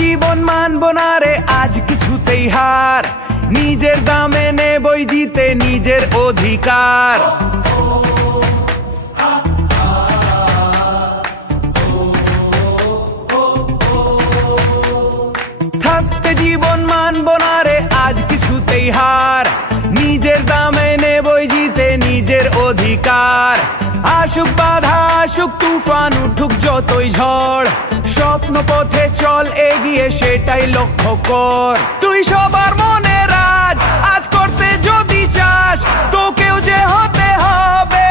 জীবন মানবো না রে আজ কিছুতেই হার, নিজের দামে নেবই জিতে নিজের অধিকার। থাকতে জীবন মানবো না রে আজ কিছুতেই হার, নিজের দামে নেবই জিতে নিজের অধিকার। আসুক বাধা আসুক তুফান উঠুক যতই ঝড়, স্বপ্ন পথে চল এগিয়ে সেটাই লক্ষ্য কর। তুই সবার মনে রাজ আজ করতে যদি চাস, তোকেও যে হতে হবে